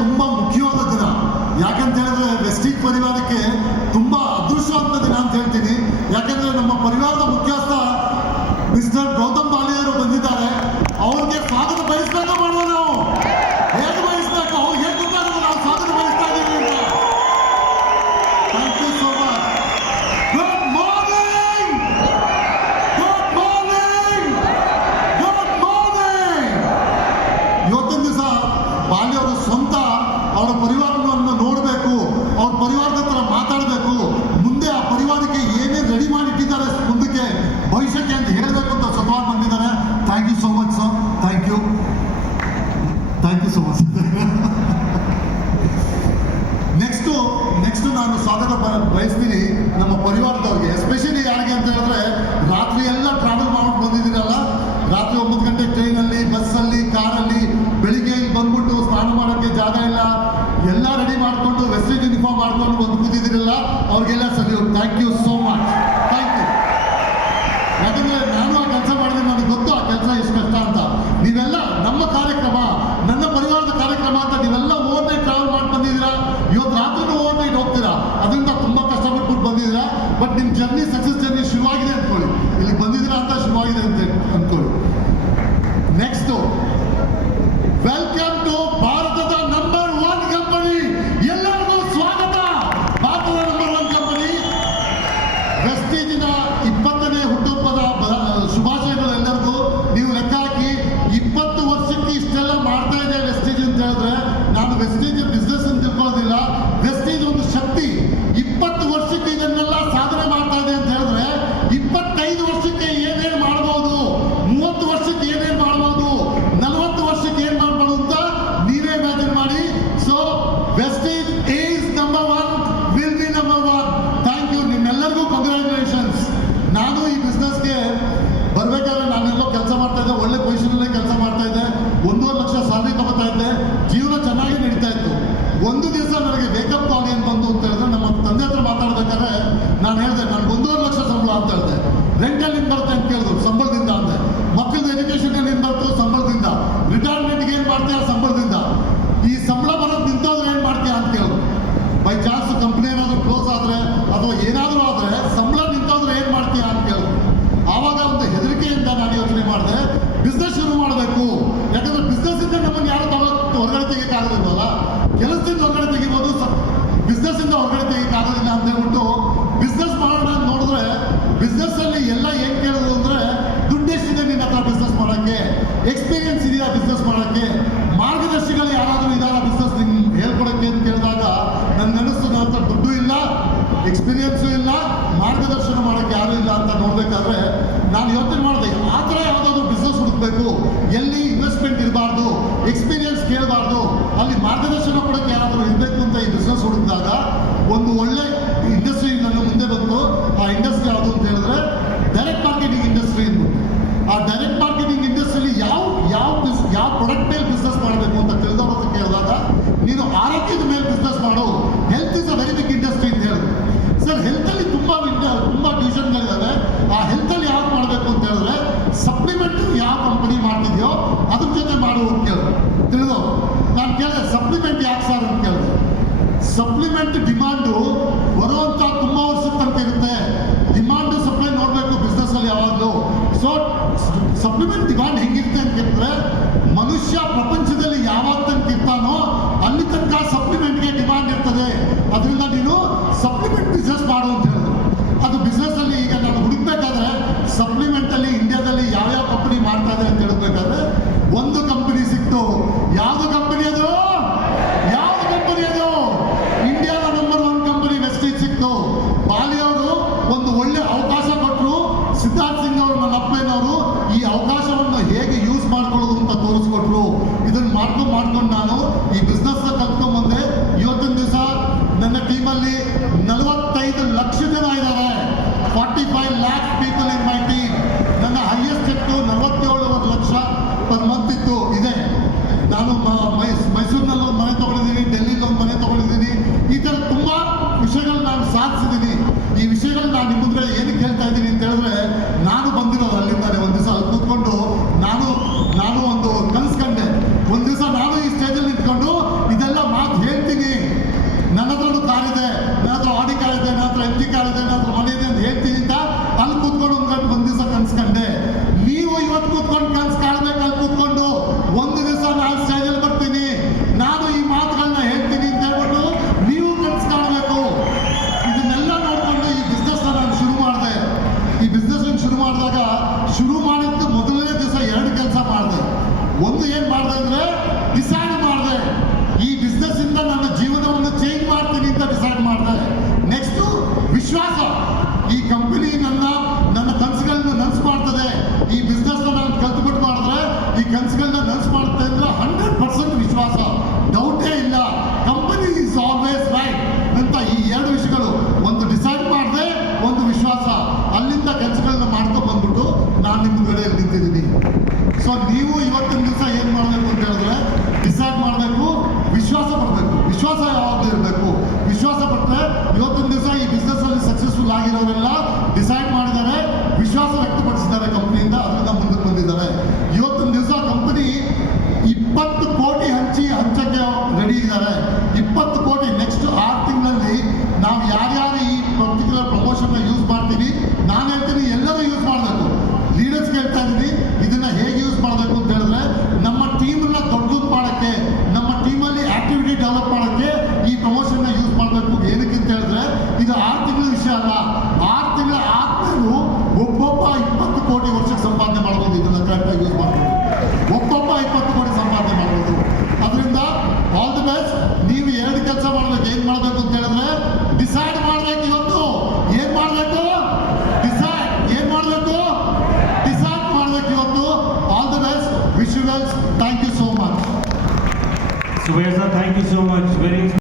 ತುಂಬ ಮುಖ್ಯವಾದ ದಿನ. ಯಾಕಂತ ಹೇಳಿದ್ರೆ ವೆಸ್ಟೀಜ್ ಪರಿವಾರಕ್ಕೆ ತುಂಬ ಅದೃಷ್ಟವಾದ ದಿನ ಅಂತ ಹೇಳ್ತೀನಿ. ಯಾಕಂದ್ರೆ ನಮ್ಮ ಪರಿವಾರದ ಮುಖ್ಯಸ್ಥ ಮಿಸ್ಟರ್ ಗೌತಮ್ ಬಾಲಿಯವರು ಬಂದಿದ್ದಾರೆ. ಅವ್ರಿಗೆ ಸ್ವಾಗತ ಬಯಸ್ಬೇಕು ಮಾಡುವ ನಾವು ಹೇಗೆ ಬಯಸ್ಬೇಕು, ಅವ್ರಿಗೆ ಹೇಗೆ ಗೊತ್ತಾಗುತ್ತೆ ನಾವು ಸ್ವಾಗತ ಬಯಸ್ತಾ ಇದ್ದೀವಿ ಅಂತ. Thank you so much. Good morning, good morning, good morning. ಇವತ್ತಿನ ದಿವಸ ಬಾಲಿ ಅವರು ಸ್ವಂತ ಅವರ ಪರಿವಾರವನ್ನು ನೋಡಬೇಕು, ಅವ್ರ ಪರಿವಾರದ ಹತ್ರ ಮಾತಾಡಬೇಕು, ಮುಂದೆ ಆ ಪರಿವಾರಕ್ಕೆ ಏನೇನು ರೆಡಿ ಮಾಡಿ ಇಟ್ಟಿದ್ದಾರೆ ಮುಂದಕ್ಕೆ ಭವಿಷ್ಯಕ್ಕೆ ಅಂತ ಹೇಳಬೇಕು ಅಂತ ಸ್ವತಃ ಬಂದಿದ್ದಾರೆ. Thank you so much sir. Thank you so much. Next ನಾನು ಸ್ವಾಗತ ಬಯಸ್ತೀನಿ ನಮ್ಮ ಪರಿವಾರದವ್ರಿಗೆ, ಎಸ್ಪೆಷಲಿ ಯಾರಿಗೆ ಅಂತ ಹೇಳಿದ್ರೆ ರಾತ್ರಿ ಎಲ್ಲ ಟ್ರಾವೆಲ್ ಮಾಡ್ಕೊಂಡು ಬಂದಿದ್ದೀರಲ್ಲ, ರಾತ್ರಿ 9 ಗಂಟೆ ಟ್ರೈನಲ್ಲಿ, ಬಸ್ಸಲ್ಲಿ, ಕಾರಲ್ಲಿ, ಬೆಳಿಗ್ಗೆ ಇಲ್ಲಿ ಬಂದ್ಬಿಟ್ಟು ಸ್ನಾನ ಮಾಡೋಕ್ಕೆ ಜಾಗ ಇಲ್ಲ, ಎಲ್ಲ ರೆಡಿ ಮಾಡಿಕೊಂಡು ವೆಸ್ಟೇಜ್ ಯೂನಿಫಾರ್ಮ್ ಮಾಡ್ಕೊಂಡು ಬಂದು ಕೂತಿದ್ದೀರಲ್ಲ, ಅವ್ರಿಗೆಲ್ಲ salute. Thank you so much. Thank you. ಯಾಕಂದರೆ ನಾನು ಆ ಕೆಲಸ ಮಾಡಿದ್ರೆ ನನಗೆ ಗೊತ್ತು ಆ ಕೆಲಸ ಎಷ್ಟು ಕಷ್ಟ ಅಂತ. ನೀವೆಲ್ಲ ನಮ್ಮ ಕಾರ್ಯಕ್ರಮ, ನನ್ನ ಪರಿವಾರದ ಕಾರ್ಯಕ್ರಮ ಅಂತ ನೀವೆಲ್ಲ ಓವರ್ ನೈಟ್ ಟ್ರಾವೆಲ್ ಮಾಡಿ ಬಂದಿದ್ದೀರಾ. ಇವತ್ತು ರಾತ್ರಿನೂ ಓವರ್ ನೈಟ್ ಹೋಗ್ತೀರಾ, ಅದರಿಂದ ತುಂಬ ಕಷ್ಟಪಟ್ಬಿಟ್ಟು ಬಂದಿದ್ದೀರಾ. ಬಟ್ ನಿಮ್ಮ ಜರ್ನಿ ಸಕ್ಸಸ್ ಜರ್ನಿ ಶುರುವಾಗಿದೆ ಅಂದ್ಕೊಳ್ಳಿ, ಇಲ್ಲಿ ಬಂದಿದ್ದೀರಾ ಅಂತ ಶುರುವಾಗಿದೆ ಅಂತ ಅಂದ್ಕೊಳ್ಳಿ. ನೆಕ್ಸ್ಟು ವೆಲ್ಕಮ್ ಟು ಭಾರತದ ನಂಬರ್ 1 ಕಂಪನಿ. ಎಲ್ಲರಿಗೂ ಸ್ವಾಗತ. ಭಾರತದ ನಂಬರ್ 1 ಕಂಪನಿ ವೆಸ್ಟೀಜಿನ 20ನೇ ಹುಟ್ಟುಹಬ್ಬದ ಶುಭಾಶಯಗಳು ಎಲ್ಲರಿಗೂ. ನೀವು ಲೆಕ್ಕ ಹಾಕಿ, 20 ವರ್ಷಕ್ಕೆ ಇಷ್ಟೆಲ್ಲ ಮಾಡ್ತಾ ಇದೆ ವೆಸ್ಟೀಜ್ ಅಂತ ಹೇಳಿದ್ರೆ, ನಾನು ವೆಸ್ಟೀಜ್ ಬಿಸ್ನೆಸ್ ಅಂತ ತಿಳ್ಕೊಳ್ಳೋದಿಲ್ಲ. ವೆಸ್ಟೀಜ್ ಒಂದು ಶಕ್ತಿ. 20 ವರ್ಷಕ್ಕೆ ಇದನ್ನೆಲ್ಲ ಸಾಧನೆ ಮಾಡ್ತಾ ಇದೆ ಅಂತ ಹೇಳಿದ್ರೆ, 25 ವರ್ಷಕ್ಕೆ ಏನೇನು ಮಾಡ್ಬೋದು, 30 ವರ್ಷಕ್ಕೆ ಏನೇನು ಮಾಡ್ಬೋದು, 40 ವರ್ಷಕ್ಕೆ ಏನು ಮಾಡ್ಬೋದು ಅಂತ ನೀವೇ ಇಮ್ಯಾಜಿನ್ ಮಾಡಿ. So Vestige is number 1, will be number 1. Thank you. ನಿಮ್ಮೆಲ್ಲರಿಗೂ ಕಂಗ್ರ್ಯಾಚುಲೇಷನ್ಸ್. ನಾನು ಈ ಬಿಸ್ನೆಸ್ಗೆ ಬರಬೇಕಾದ್ರೆ ನಾನೆಲ್ಲೋ ಕೆಲಸ ಮಾಡ್ತಾ ಇದ್ದೆ, ಒಳ್ಳೆ ಪೊಸಿಷನಲ್ಲೇ ಕೆಲಸ ಮಾಡ್ತಾ ಇದ್ದೆ, 1.5 ಲಕ್ಷ ಸ್ಯಾಲರಿ ತಗೋತಾ ಇದ್ದೆ, ಜೀವನ ಚೆನ್ನಾಗಿ ನಡೀತಾ ಇತ್ತು. ಒಂದು ದಿವಸ ನನಗೆ ವೇಕಪ್ ಕಾಲ್ ಏನು ಬಂತು ಅಂತ ಹೇಳಿದ್ರೆ, ನಮ್ಮ ತಂದೆ ಹತ್ರ ಮಾತಾಡ್ಬೇಕಾದ್ರೆ ನಾನು ಹೇಳಿದೆ ನನಗೆ 1.5 ಲಕ್ಷ ಸಂಬಳ ಅಂತ ಹೇಳಿದೆ. ರೆಂಟಲ್ಲಿ ಏನು ಬರುತ್ತೆ ಅಂತ ಕೇಳಿದ್ರು, ಸಂಬಳದಿಂದ ಅಂದೆ. ಮಕ್ಕಳದ್ದು ಎಜುಕೇಷನ್ ಏನು ಬರ್ತೋ ಸಂಬಳದಿಂದ, ರಿಟೈರ್ಮೆಂಟ್ಗೆ ಏನು ಮಾಡ್ತೀಯ ಸಂಬಳದಿಂದ, ಈ ಸಂಬಳ ಬರೋದು ನಿಂತೋದ್ರೆ ಏನು ಮಾಡ್ತೀಯ ಅಂತ ಕೇಳಿದ್ರು. ಬೈ ಚಾನ್ಸ್ ಕಂಪ್ನಿ ಏನಾದರೂ ಕ್ಲೋಸ್ ಆದರೆ ಅಥವಾ ಏನಾದರೂ ಆದರೆ ಸಂಬಳ ನಿಂತೋದ್ರೆ ಏನು ಮಾಡ್ತೀಯ ಅಂತ ಕೇಳಿದ್ರು. ಆವಾಗ ಒಂದು ಹೆದರಿಕೆಯಿಂದ ನಾನು ಯೋಚನೆ ಮಾಡಿದೆ, ಬಿಸ್ನೆಸ್ ಶುರು ಮಾಡಬೇಕು. ಯಾಕಂದರೆ ಬಿಸ್ನೆಸ್ಸಿಂದ ನಮ್ಮನ್ನು ಯಾರು ಹೊರಗಡೆ ತೆಗಿಯೋಕ್ಕಾಗೋದಿಲ್ವಲ್ಲ, ಕೆಲಸದಿಂದ ಹೊರಗಡೆ ತೆಗಿಬೋದು, ಬಿಸ್ನೆಸ್ಸಿಂದ ಹೊರಗಡೆ ತೆಗಿಯೋಕ್ಕಾಗೋದಿಲ್ಲ ಅಂತ ಹೇಳ್ಬಿಟ್ಟು ಬಿಸ್ನೆಸ್ ಮಾಡೋಣ ಅಂತ ನೋಡಿದ್ರೆ, ಬಿಸ್ನೆಸ್ಸಲ್ಲಿ ಎಲ್ಲ ಏನು ಕೇಳಿದ್ರು ಅಂದರೆ, ದುಡ್ಡು ಎಷ್ಟಿದೆ ನಿನ್ನ ಹತ್ರ ಬಿಸ್ನೆಸ್ ಮಾಡೋಕ್ಕೆ, ಎಕ್ಸ್ಪೀರಿಯನ್ಸ್ ಇದೆಯಾ ಬಿಸ್ನೆಸ್ ಮಾಡೋಕ್ಕೆ, ಮಾರ್ಗದರ್ಶಿಗಳು ಯಾರಾದರೂ ಇದ್ದಾರಾ ಬಿಸ್ನೆಸ್ ನಿಮ್ಗೆ ಹೇಳ್ಕೊಡೋಕ್ಕೆ ಅಂತ ಕೇಳಿದಾಗ ನನಗೆ ಅನಿಸ್ತು ನನ್ನ ಹತ್ರ ದುಡ್ಡು ಇಲ್ಲ, ಎಕ್ಸ್ಪೀರಿಯನ್ಸು ಇಲ್ಲ, ಮಾರ್ಗದರ್ಶನ ಮಾಡೋಕ್ಕೆ ಯಾರೂ ಇಲ್ಲ ಅಂತ ನೋಡಬೇಕಾದ್ರೆ ನಾನು ಯೋಚನೆ ಮಾಡಿದೆ, ಆ ಥರ ಯಾವುದಾದ್ರೂ ಬಿಸ್ನೆಸ್ ಹುಡುಕಬೇಕು, ಎಲ್ಲಿ ಇನ್ವೆಸ್ಟ್ಮೆಂಟ್ ಇರಬಾರ್ದು, ಎಕ್ಸ್ಪೀರಿಯನ್ಸ್ ಕೇಳಬಾರ್ದು, ಅಲ್ಲಿ ಮಾರ್ಗದರ್ಶನ ಕೊಡೋಕ್ಕೆ ಯಾರಾದರೂ ಇರಬೇಕು ಅಂತ ಈ ಬಿಸ್ನೆಸ್ ಹುಡುಕಿದಾಗ ಒಂದು ಒಳ್ಳೆ ಇಂಡಸ್ಟ್ರಿ ನನ್ನ ಮುಂದೆ ಬಂತು. ಆ ಇಂಡಸ್ಟ್ರಿ ಯಾವುದು ಅಂತ ಹೇಳಿದ್ರೆ ಡೈರೆಕ್ಟ್ ಮಾರ್ಕೆಟಿಂಗ್ ಇಂಡಸ್ಟ್ರಿ ಅಂದ್ಬಿಟ್ಟು. ಆ ಡೈರೆಕ್ಟ್ ಮಾರ್ಕೆಟಿಂಗ್ ಇಂಡಸ್ಟ್ರಿಯಲ್ಲಿ ಯಾವ ಪ್ರಾಡಕ್ಟ್ ಮೇಲೆ ಬಿಸ್ನೆಸ್ ಮಾಡಬೇಕು ಅಂತ ತಿಳಿದವ್ರ ಹತ್ರ ಕೇಳಿದಾಗ, ನೀನು ಆರೋಗ್ಯದ ಮೇಲೆ ಬಿಸ್ನೆಸ್ ಮಾಡು, health is a very big industry ಅಂತ ಹೇಳಿದ್ರು. ಸರ್ ಹೆಲ್ತಲ್ಲಿ ತುಂಬ ಟ್ಯೂಷನ್ಗಳಿದ್ದಾವೆ, ಆ ಹೆಲ್ತಲ್ಲಿ ಯಾವ್ದು ಮಾಡಬೇಕು ಅಂತ ಹೇಳಿದ್ರೆ ಸಪ್ಲಿಮೆಂಟ್ ಯಾವ ಕಂಪನಿ ಮಾಡ್ತಿದ್ಯೋ ಅದ್ರ ಜೊತೆ ಮಾಡು ಅಂತ ಕೇಳಿದ್ರು. ತಿಳಿದವರು ನಾನು ಕೇಳಿದೆ ಸಪ್ಲಿಮೆಂಟ್ ಯಾಕೆ ಸರ್ ಅಂತ ಕೇಳಿದೆ. ಸಪ್ಲಿಮೆಂಟ್ ಡಿಮಾಂಡು ಬರುವಂಥ ತುಂಬ ವರ್ಷದ ತನಕ ಇರುತ್ತೆ. ಡಿಮಾಂಡು ಸಪ್ಲೈ ನೋಡಬೇಕು ಬಿಸ್ನೆಸ್ಸಲ್ಲಿ ಯಾವಾಗಲೂ. ಸೊ ಸಪ್ಲಿಮೆಂಟ್ ಡಿಮಾಂಡ್ ಹೆಂಗಿರುತ್ತೆ ಅಂತ ಕೇಳಿದ್ರೆ, ಮನುಷ್ಯ ಪ್ರಪಂಚದಲ್ಲಿ ಯಾವಾಗ ತನಕ ಇರ್ತಾನೋ ಅಲ್ಲಿ ತನಕ ಸಪ್ಲಿಮೆಂಟ್ಗೆ ಡಿಮಾಂಡ್ ಇರ್ತದೆ. ಅದರಿಂದ ನೀನು ಸಪ್ಲಿಮೆಂಟ್ ಬಿಸ್ನೆಸ್ ಮಾಡು ಅಂತ ಹೇಳಿದ್ರು. ಅದು ಬಿಸ್ನೆಸ್ಸಲ್ಲಿ ಈಗ ನಾನು ಹುಡುಕ್ಬೇಕಾದ್ರೆ ಸಪ್ಲಿಮೆಂಟಲ್ಲಿ ಇಂಡಿಯಾದಲ್ಲಿ ಯಾವ್ಯಾವ ಕಂಪನಿ ಮಾಡ್ತಾ ಇದೆ ಅಂತ ಹೇಳಬೇಕಾದ್ರೆ ಒಂದು ಕಂಪನಿ ಸಿಕ್ತು. ಯಾವುದು ಕಂಪನಿ ಅದು? ಯಾವುದು ಕಂಪನಿ ಅದು? ಇಂಡಿಯಾದ ನಂಬರ್ 1 ಕಂಪನಿ ವೆಸ್ಟೀಜ್ ಸಿಕ್ತು. ಬಾಲಿ ಅವರು ಒಂದು ಒಳ್ಳೆ ಅವಕಾಶ ಕೊಟ್ಟರು. ಸಿದ್ಧಾರ್ಥ್ ಸಿಂಗ್ ಅವರು, ನನ್ನ ಅಪ್ಪನವರು, ಈ ಅವಕಾಶವನ್ನು ಹೇಗೆ ಯೂಸ್ ಮಾಡ್ಕೊಳ್ಳೋದು ಅಂತ ತೋರಿಸ್ಕೊಟ್ರು. ಇದನ್ನು ಮಾಡ್ಕೊಂಡು ಡೆವಲಪ್ ಮಾಡೋಕ್ಕೆ ಈ ಪ್ರಮೋಷನ್ನ ಯೂಸ್ ಮಾಡಬೇಕು. ಏನಕ್ಕೆ ಅಂತ ಹೇಳಿದ್ರೆ ಇದು 6 ತಿಂಗಳ ವಿಷಯ ಅಲ್ಲ. 6 ತಿಂಗಳ ಆದ್ಮೇಲೂ ಒಬ್ಬೊಬ್ಬ 20 ಕೋಟಿ ವರ್ಷಕ್ಕೆ ಸಂಪಾದನೆ ಮಾಡ್ಬೋದು. ಇದನ್ನ ಕರೆಕ್ಟಾಗಿ ಯೂಸ್ ಮಾಡ್ಬೋದು. ಒಬ್ಬೊಬ್ಬ 20 ಕೋಟಿ ಸಂಪಾದನೆ ಮಾಡ್ಬೋದು. ಅದರಿಂದ ಆಲ್ ದಿ ಬೆಸ್ಟ್. ನೀವು 2 ಕೆಲಸ ಮಾಡ್ಬೇಕು. ಏನ್ ಮಾಡ್ಬೇಕು ಅಂತ ಹೇಳಿದ್ರೆ ಡಿಸೈಡ್ ಮಾಡ್ಬೇಕು. ಇವತ್ತು ಏನ್ ಮಾಡ್ಬೇಕು? ಡಿಸೈಡ್. ಏನ್ ಮಾಡ್ಬೇಕು? ಡಿಸೈಡ್ ಮಾಡ್ಬೇಕು ಇವತ್ತು. All the best. Wish you wells. Thank you so much. Subhash sir, thank you so much.